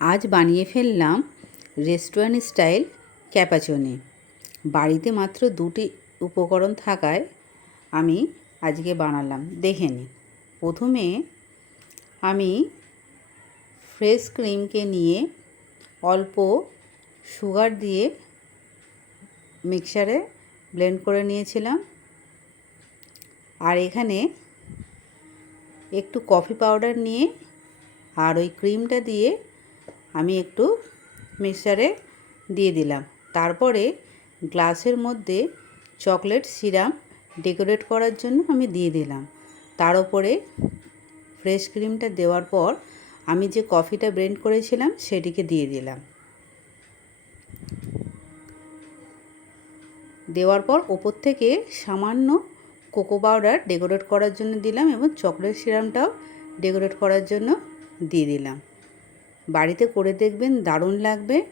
आज বানিয়ে ফেললাম রেস্টুরেন্ট স্টাইল ক্যাপাচিনো। বাড়িতে মাত্র দুটি উপকরণ থাকায় আমি আজকে বানালাম। দেখে নিন। প্রথমে আমি ফ্রেশ ক্রিমকে নিয়ে অল্প সুগার দিয়ে মিক্সারে ব্লেন্ড করে নিয়েছিলাম। আর এখানে একটু কফি পাউডার নিয়ে আর ওই ক্রিমটা দিয়ে আমি একটু মিক্সারে দিয়ে দিলাম। তারপরে গ্লাসের মধ্যে চকলেট সিরাপ ডেকোরেট করার জন্য আমি দিয়ে দিলাম। তার উপরে ফ্রেশ ক্রিমটা দেওয়ার পর আমি যে কফিটা ব্লেন্ড করেছিলাম সেটিকে দিয়ে দিলাম। দেওয়ার পর ওপর থেকে সামান্য কোকো পাউডার ডেকোরেট করার জন্য দিলাম এবং চকলেট সিরাপটাও ডেকোরেট করার জন্য দিয়ে দিলাম। বাড়িতে করে দেখবেন, দারুণ লাগবে।